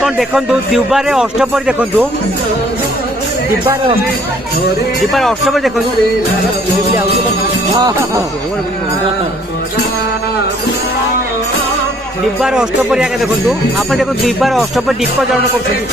ଆପଣ ଦେଖନ୍ତୁ ଦିବାରେ ଅଷ୍ଟପରି ଦେଖନ୍ତୁ ଦିବାର ଅଷ୍ଟପରି ଦେଖନ୍ତୁ ଦିବାର ଅଷ୍ଟପରି ଆଜ୍ଞା ଦେଖନ୍ତୁ ଆପଣ ଦେଖନ୍ତୁ ଦିବାର ଅଷ୍ଟପରି ଦୀପ ଜଳନ କରୁଛନ୍ତି।